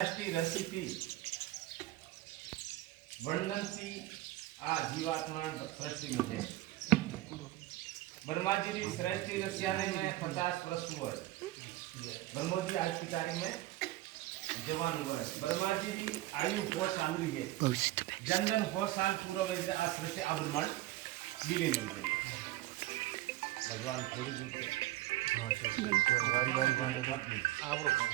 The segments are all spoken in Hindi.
रेसिपी वर्णनती आ जीवात्मा सृष्टि में है। ब्रह्मा जी की सृष्टि रसियाने में 50 वर्ष हुआ है। ब्रह्मा जी आज की तारीख में जवान हुआ है। ब्रह्मा जी की आयु 100 साल रही है। जन्म 100 साल पूरा वैसे आ सृष्टि अब्रह्मांड लीले मिल गई। भगवान थोड़ी दूर से गाड़ी बंद आप रुको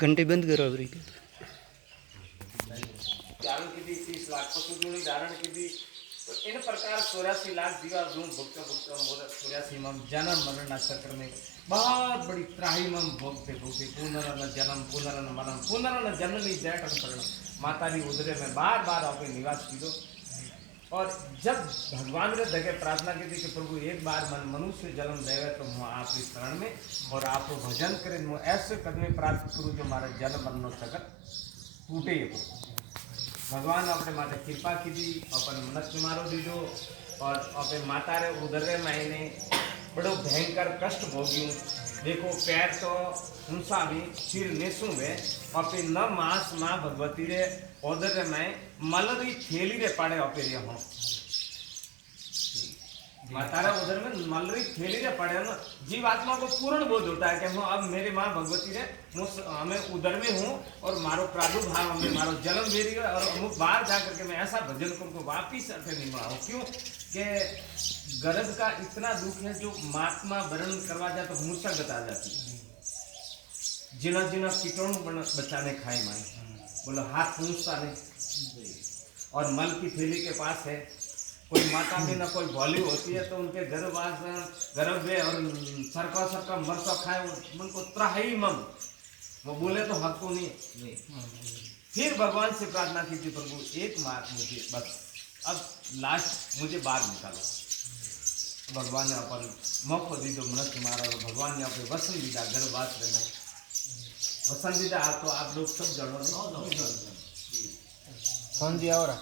घंटे बंद करो अभी धारण की थी 30 लाख पशु जोड़ी धारण की थी। तो इन प्रकार 84 लाख जीवा गुण भुक्त भुक्त मोर 84 मम जन्म मरण चक्र में बहुत बड़ी त्राही मम भोगते भोगते पुनरन जन्म पुनरन मरण पुनरन जननी जयटन शरण माता जी उदरे में बार बार आपके निवास की दो। और जब भगवान ने जगह प्रार्थना की थी कि प्रभु एक बार मन मनुष्य जन्म देवे तो मैं आपकी शरण में और आपको भजन करें मैं ऐसे कदम प्राप्त करूँ जो हमारा जन्म मरण चक्र टूटे। भगवान अपने माता कृपा की दी अपन मनुष्य मारो दीजो और अपने माता रे उदरे महीने बड़ो भयंकर कष्ट भोग्यू। देखो पैर तो उनसा भी सिर नेसू में अपने न मास माँ भगवती रे उदरे में मलरी थैली रे पाड़े अपे रे हो माता रे उदर में मलरी थैली रे पड़े ना। जीव आत्मा को पूर्ण बोध होता है कि मैं अब मेरी माँ भगवती रे हमें उदर में हूँ और मारो प्रादुर्भाव हमें मारो जन्म दे रही है और अमुक बाहर जा करके मैं ऐसा भजन करूँ वापिस अर्थ नहीं मिला क्यों कि गर्भ का इतना दुख है जो महात्मा वर्ण करवा जाए तो मूर्छा गत आ जाती है। जिना जिना कीटाणु बच्चा ने खाए माई बोलो हाथ पूछता नहीं और मल की थैली के पास है। कोई माता में ना कोई भोली होती है तो उनके गर्भ में और सरका सरका मरसा खाए उनको त्राही मम वो बोले तो हक को नहीं। फिर भगवान से प्रार्थना की थी प्रभु एक बार मुझे बस अब लास्ट मुझे बाहर निकालो। भगवान ने अपन मौका दी दो मनुष्य मारा और भगवान ने अपने वसन दीदा गर्भवास रहना वसन दीदा आप तो आप लोग सब जानो नहीं कौन दिया हो रहा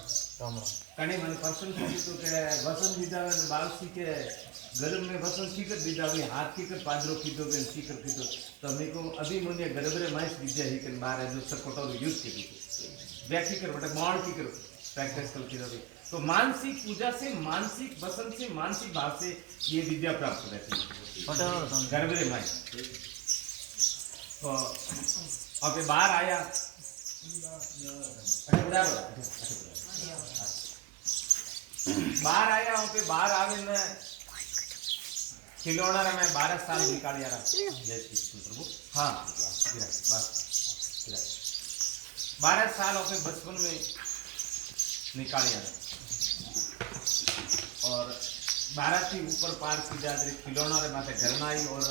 कने मन पर्सन की तो के वसन दीदा ने बालसी के गर्भ में वसन की कर दीदा भी हाथ की कर पादरो की तो बे की कर की तो मेरे को अभी मुझे गर्भ रे माइस विद्या ही के बाहर है जो सकटो यूज की व्याख्या कर बटे मौन की कर प्रैक्टिस कर की तो मानसिक पूजा से मानसिक वसन से मानसिक भाव से ये विद्या प्राप्त रहती है गर्भ रे माइस। तो अब बाहर आया बाहर आया वहाँ पे बाहर आवे मैं खिलौना रे मैं 12 साल निकाल यार जय श्री प्रभु हाँ बस 12 साल वहाँ पे बचपन में निकाल यार और 12 की ऊपर पार की जाए खिलौना रे माथे घर आई और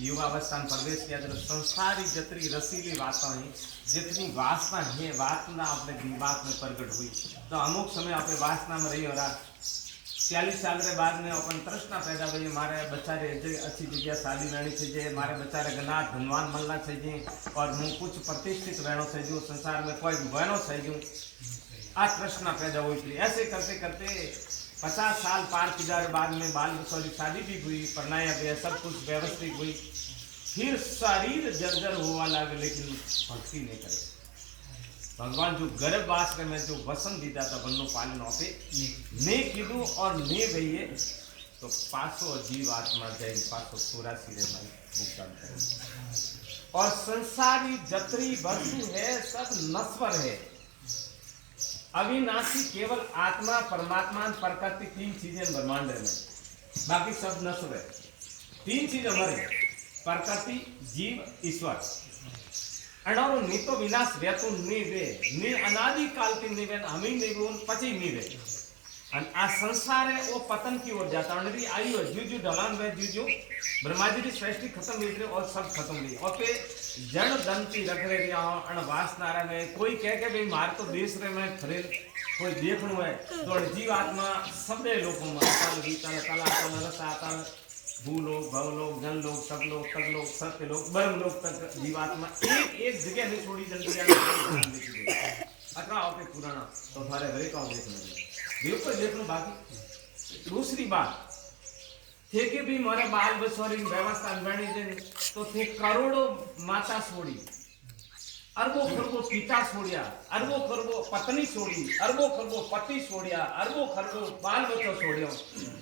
युवावस्था में प्रवेश किया तो संसारी जतरी रसीली वाताएं जितनी वासना है वासना अपने दिमाग में प्रकट हुई तो अमुक समय अपने वासना में रही और 40 साल के बाद में अपन तृष्णा पैदा हुई हमारे बच्चा रे अच्छी जगह शादी रहनी चाहिए हमारे बच्चा रे गना धनवान मिलना चाहिए और हूँ कुछ प्रतिष्ठित रहना चाहिए संसार में कोई बहनो चाहिए आ तृष्णा पैदा हुई थी। ऐसे करते करते 50 साल पार की जाने बाद में बाल सॉरी शादी भी हुई परनाया गया सब कुछ व्यवस्थित हुई फिर शरीर जर्जर हुआ लगे लेकिन भक्ति नहीं करे। भगवान जो गर्भवास में जो वसन दीदा था बन्नो पालन पे ने कीधु और ने भैये तो 500 जीव आत्मा जय 584 रे भाई भुगतान करे और संसारी जतरी वस्तु है सब नश्वर है अविनाशी केवल आत्मा परमात्मा प्रकृति 3 चीजें ब्रह्मांड में बाकी सब नश्वर है। 3 चीज हमारे प्रकृति जीव ईश्वर अणोरो नी तो विनाश व्यतु नी वे नी अनादि काल के निवे हमें निवे पची निवे आ संसार है वो पतन की ओर जाता है नदी आई हो जू ढलान में जू ब्रह्मा जी की सृष्टि खत्म हुई और सब खत्म हुई और पे जड़ दंती रख रहे रिया अण वासना रे में कोई कह के भाई मार तो देश रे में फरे कोई देखणो है तो जीव आत्मा सबे लोगों में अतल गीतल कला तल रस आतल भूलोक भवलोक जनलोक सबलोक तकलोक सत्यलोक ब्रह्मलोक तक जीवात्मा एक जगह नहीं छोड़ी जल्दी अतरा आपके पुराना तो थारे घरे का देखने बिल्कुल देख लो बाकी। दूसरी बात थे कि भी मारे बाल बसोरी व्यवस्था बनी दे तो थे करोड़ों माता छोड़ी, अरबों खरबों पिता छोड़िया, अरबों खरबों पत्नी छोड़ी, अरबों खरबों पति छोड़िया, अरबों खरबों बाल बच्चों छोड़ियो,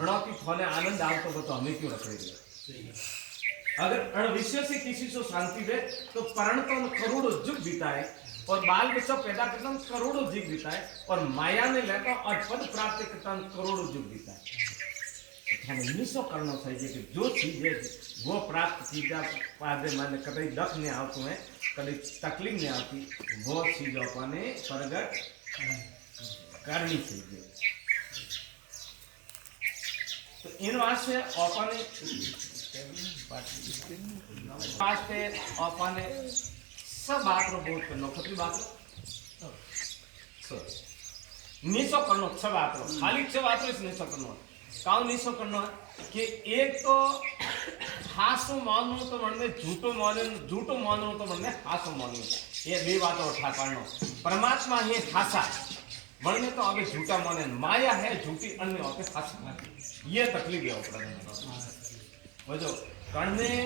अणोती थोने आनंद आवतो बतो हमें क्यों रखेंगे? अगर अण विश्व से किसी से शांति दे तो परंतु करोड़ों युग बिताए और बाल बच्चा पैदा करता हूँ करोड़ों युग बिताए और माया ने लेता और पद प्राप्त करता हूँ करोड़ों युग बिताए। निशो करना चाहिए कि जो चीजें वो प्राप्त की जा पादे माने कभी दुख नहीं आते हैं, कभी तकलीफ नहीं आती, वो चीज अपने प्रगट करनी चाहिए। तो इन वास्ते अपने अपने सब बात रो बहुत करनो खतरी बात रो निशो करनो छ बात रो खाली छ बात रो इस निशो करनो काउ निशो करनो है कि एक तो हासो मानो तो मन में झूठो मानो तो मन में हासो मानो, ये बे बातों उठा पानो। परमात्मा है हासा मन में तो अबे झूठा माने, माया है झूठी अन्य होते हासा माने, ये तकलीफ है ऊपर वजो कण में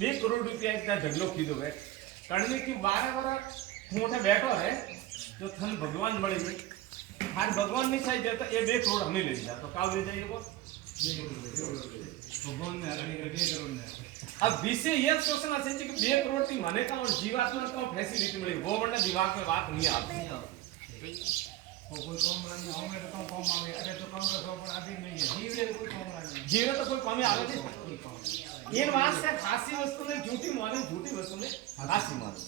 2 करोड़ रुपया इतना झगड़ो कीधो है कण में की 12 वर्ष मोटे बैठो है जो थन भगवान मળી गई हार भगवान नहीं चाहिए तो ये 2 करोड़ हमें ले जा तो काव ले जाइए वो भगवान ने आगे 2 करोड़ ने अब विषय ये सोचना चाहिए कि 2 करोड़ की माने का और जीवात्मा को फैसिलिटी मिली वो वरना दिमाग में बात नहीं आती वो कोई कम नहीं हमें तो कम आवे अरे तो कम रखो पर अभी नहीं है जीव ने कोई कम नहीं जीव तो कोई कमी आवे नहीं ये बात से हासी वस्तु ने झूठी माने झूठी वस्तु ने हासी माने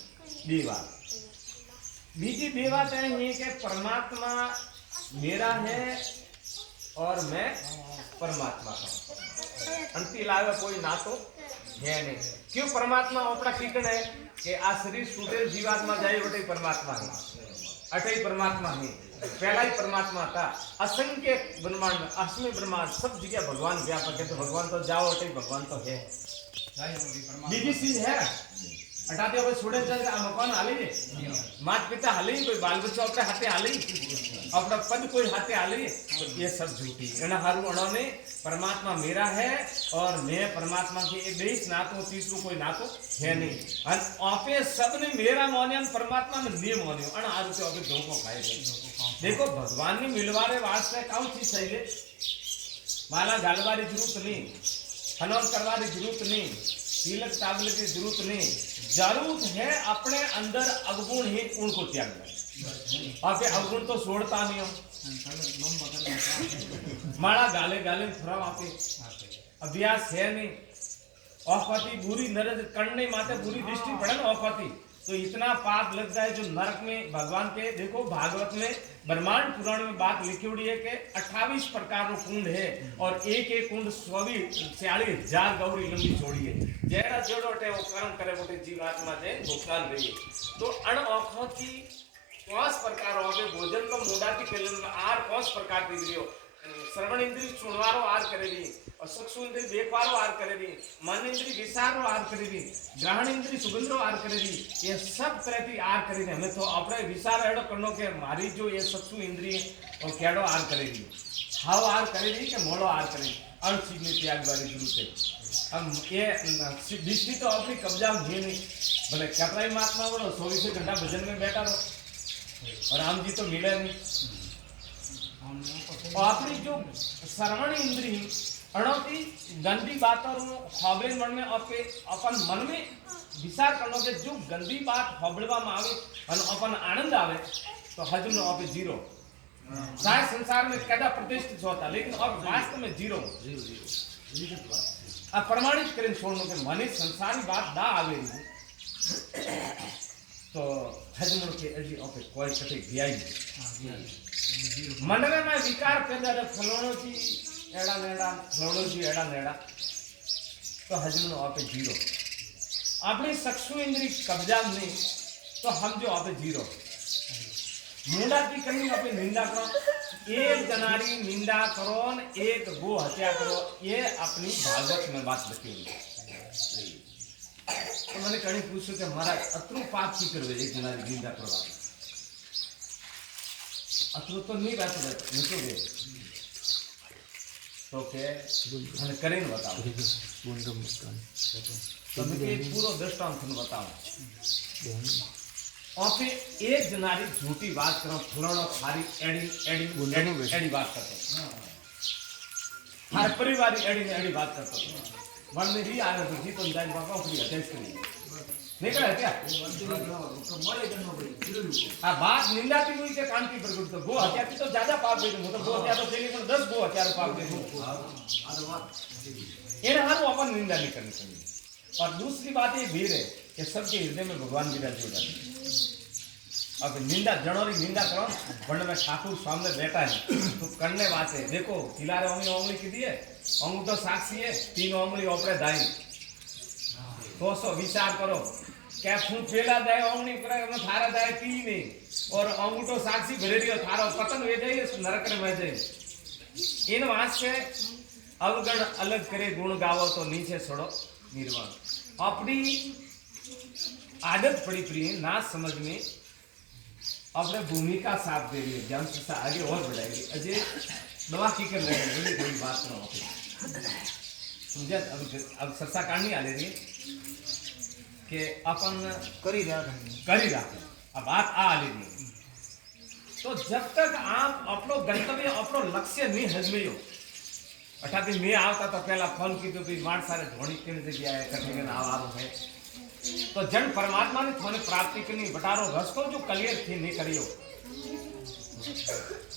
बी बात बीजी बे बात है ये कि परमात्मा मेरा है और मैं परमात्मा का अंति लावे कोई ना तो है नहीं क्यों परमात्मा अपना टिकट है कि आ शरीर सुधे जीवात्मा जाए बटे परमात्मा है अटे परमात्मा है पहला ही परमात्मा था असंख्य ब्रह्मांड में असमी ब्रह्मांड सब जगह भगवान व्यापक है तो भगवान तो जाओ अटे भगवान तो है बीजी चीज है हटाते हो छोड़े चल मकान हाले माता पिता हाले कोई बाल बच्चा अपने हाथे हाले अपना पद कोई हाथे हाले तो ये सब झूठी एना हारू उन्होंने परमात्मा मेरा है और मैं परमात्मा के एक देश ना तो तीसरो कोई ना तो है नहीं और आपे सबने मेरा मान्यन परमात्मा में नहीं मान्यो अन हारू के आपे धोखो खाए देखो भगवान ने मिलवारे वास्ते कौन चीज चाहिए माला गालवारी जरूरत नहीं हनन करवारी जरूरत नहीं तिलक ताबले की जरूरत नहीं जरूरत है अपने अंदर अवगुण ही उनको त्यागना आपके अवगुण तो छोड़ता नहीं हो माड़ा गाले गाले थोड़ा आपे अभ्यास है नहीं औपति बुरी नरक करने माते बुरी दृष्टि पड़े ना औपति तो इतना पाप लग जाए जो नरक में भगवान के देखो भागवत में ब्रह्मांड पुराण में बात लिखी हुई है कि 28 प्रकार कुंड है और एक एक कुंड 46,000 गौरी लंबी छोड़ी है जैसा जोड़ोटे वो कर्म करे बोटे जीवात्मा जे भुगतान रही तो अण औखों की 5 प्रकार होवे भोजन तो मोड़ा की पेलन में 5 प्रकार दी दियो श्रवण इंद्रिय सुनवारो आर करेली और चक्षु इंद्रिय देखवारो आर करेली मन इंद्रिय विचारो आर करेली ग्रहण इंद्रिय सुगंधरो आर करेली ये सब तरह की आर करेली हमें तो अपने विचार एडो करनो के मारी जो ये चक्षु इंद्रिय और केडो आर करेली हाव आर करेली के मोड़ो आर करेली अन चीज में त्याग वाली जरूरत है अब ये दृष्टि तो अपनी कब्जा में है नहीं भले कतराई महात्मा बोलो 24 घंटा भजन में बैठा रहो और राम जी तो मिले नहीं और अपनी जो श्रवण इंद्रिय अणोती गंदी बातों हॉबले मन में आपके अपन मन में विचार करनो के जो गंदी बात हॉबलवा में आवे और अपन आनंद आवे तो हजम नो आपे जीरो सारे संसार में कदा प्रतिष्ठित होता लेकिन अब वास्तव में जीरो अब प्रमाणित करें छोड़नो के मन संसारी बात ना आवे तो हजम नो के अजी आपे कोई कते गया मन में विकार पैदा फलोणो जी एड़ा नेड़ा फलोणो जी एड़ा नेड़ा तो हजम नो आपे जीरो अपनी चक्षु इंद्रिय कब्जा नहीं तो हम जो आपे जीरो मुंडा की कहीं अपनी निंदा करो एक जनारी निंदा करो एक गो हत्या करो ये अपनी भागवत में बात लिखी हुई तो मैंने कहीं पूछो कि महाराज अतरू पाप की करवे एक जनारी निंदा करो अतरू तो नहीं रहता नहीं तो तो के અને કરીને બતાવો તમે કે પૂરો દ્રષ્ટાંત થઈને બતાવો ઓકે એક જનારી झूठी बात करो ફલાણો ખારી એડી बात करतो हर परिवार एडी बात करतो मन में भी आया तो जी तो जान बाबा उखड़ी अटेस्ट करी नहीं करे क्या आ बात निंदाती हुई के कान की प्रगट तो गो हत्या की तो ज्यादा पाप दे दो तो गो हत्या तो चाहिए पर 10 गो हत्या पाप दे दो ये हारो अपन निंदा नहीं करनी चाहिए। और दूसरी बात ये भी है कि सबके हृदय में भगवान विराज हो जाते हैं। अब निंदा जनोरी निंदा करो वर्ण में ठाकुर सामने बैठा है तो करने बात है देखो खिलारे ओमली की दिए अंगूठो साक्षी है 3 ओमली ओपरे दाई तो सो विचार करो क्या फूं पेला दाए ओमली करे हम थारा दाए 3 नहीं और अंगूठो साक्षी भरे रियो थारो पतन वे जाए नरक में जाए इन वास्ते अवगण अलग करे गुण गावो तो नीचे छोड़ो निर्वाण अपनी आदत पड़ी प्रिय ना समझ में अपने भूमिका साथ दे रही है ज्ञान शिक्षा आगे और बढ़ाएगी अजय दवा की कर रहे हैं कोई बात ना हो समझे। अब सरसा कांड नहीं आ रही कि अपन करी रहा अब बात आ रही तो जब तक आप अपनो गंतव्य अपनो लक्ष्य नहीं हजमियो अर्थात मैं आता तो पहला फोन की तो मार सारे धोनी की जगह है कठिन आवारो है तो जन परमात्मा ने थोने प्राप्ति करनी बटारो रस्तो जो क्लियर थी नहीं करियो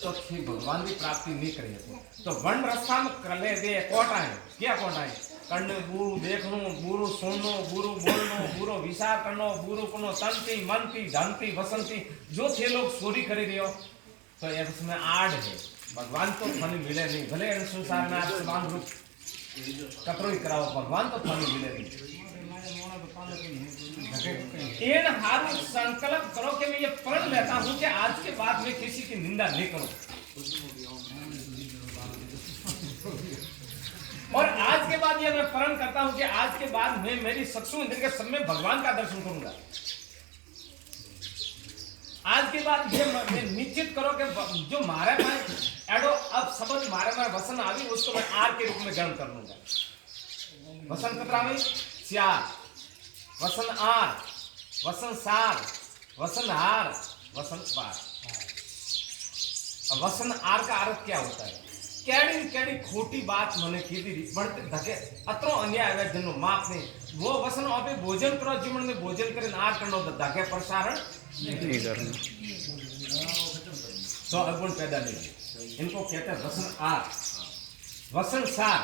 तो थी भगवान की प्राप्ति नहीं करियो तो वन रास्ता में करले दे कोटा है क्या कोटा है करने गुरु देखनो गुरु सुननो गुरु बोलनो गुरु विचार करनो गुरु कोनो तंती मनती धनती वसंती जो थे लोग चोरी करी रियो तो ये उसमें आड़ है भगवान तो थोने मिले नहीं भले इन संसार में आप समान रूप कपड़ों कराओ भगवान तो थोने मिले नहीं इन हारू संकल्प करो कि मैं ये प्रण लेता हूं कि आज के बाद मैं किसी की निंदा नहीं करूं और आज के बाद ये मैं प्रण करता हूं कि आज के बाद मैं मेरी चक्षु इंद्र के सब में भगवान का दर्शन करूंगा। आज के बाद ये मैं निश्चित करो कि जो मारे में एडो अब शब्द मारे में वसन आवी उसको मैं आर के रूप में ग्रहण कर लूंगा। वसन कतरा में चार वसन आर वसन सार वसन हार वसन पार। वसन आर का अर्थ क्या होता है केड़ी खोटी बात मैंने की थी बढ़ते धके अतरो अन्याय है जन्नो माफ ने वो वसन आपे भोजन करो जीवन में भोजन करे आर करनो धके प्रसारण नहीं करना तो अगुण पैदा नहीं इनको कहते हैं वसन आर वसन सार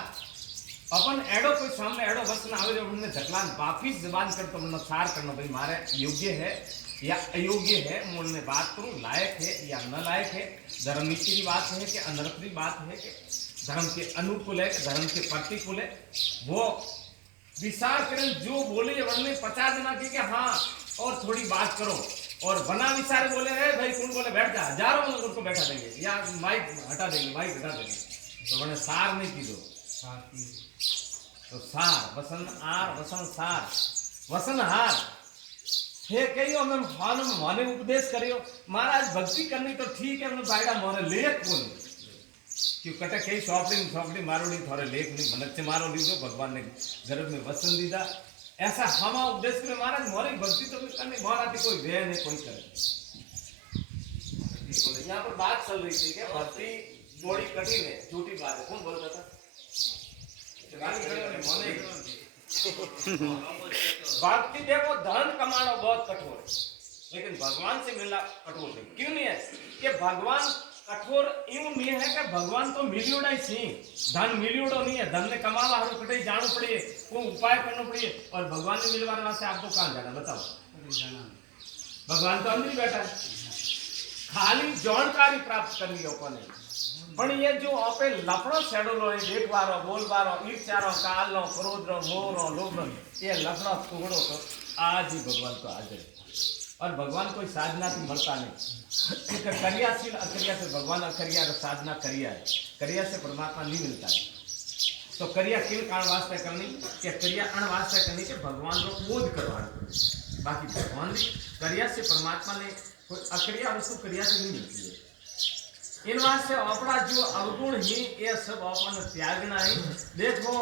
अपन एडो कोई सामने एडो वसन आवे जो उन्हें धकलान वापिस जबान कर तो उन्हें सार करना भाई मारे योग्य है या अयोग्य है मैं बात करूं लायक है या न लायक है धर्म नीति की बात है कि अनर्थ की बात है कि धर्म के अनुकूल है धर्म के प्रतिकूल है वो विचार करें जो बोले वरने 50 जना की हाँ और थोड़ी बात करो और बना विचार बोले है भाई कौन बोले बैठ जा हजारों लोग उनको बैठा देंगे या माइक हटा देंगे तो मैंने सार नहीं की दो तो सार वसन आर वसन सार वसन हार हे कहियो मैं फानो माने उपदेश करियो महाराज भक्ति करनी तो ठीक है मैं बायड़ा मोरे लेख बोल क्यों कटे कई सॉफ्टिंग मारोड़ी थोड़े लेख नहीं मनक से मारो लीजो भगवान ने गर्भ में वसन दीदा ऐसा हमा उपदेश करे महाराज मोरी भक्ति तो करनी महाराज कोई वे नहीं कोई करे यहाँ पर बात चल रही थी कि भक्ति बड़ी कठिन है झूठी बात है कौन बोलता था भक्ति देखो धन कमाना बहुत कठोर है लेकिन भगवान से मिलना कठोर नहीं क्यों नहीं है कि भगवान कठोर यूं नहीं है कि भगवान तो मिलियोड़ा ही सी धन मिलियोड़ो नहीं है धन ने कमावा हर कटे जानो पड़े कोई उपाय करना पड़े और भगवान ने मिलवाने वास्ते आपको कहां जाना बताओ भगवान तो अंदर ही बैठा है खाली जानकारी प्राप्त करनी है अपन पण ये जो आपे लफड़ो छेड़ो देख बारो बोल बारो ईर्ष्यारो कालो क्रोधरो मोहरो लोभ ये लफड़ा टुकड़ो तो आज ही भगवान को हाजिर और भगवान कोई साधना से मरता नहीं क्योंकि क्रियाशील अक्रिया से भगवान अक्रिया और साधना क्रिया है क्रिया से परमात्मा नहीं मिलता है तो क्रिया किन कारण वास्ते करनी कि क्रिया अण वास्ते करनी कि भगवान को बोध करवाना बाकी भगवान क्रिया से परमात्मा ने कोई अक्रिया वस्तु क्रिया से नहीं मिलती है इन वास्ते अपना जो अवगुण ही ये सब अपन त्यागना है। देखो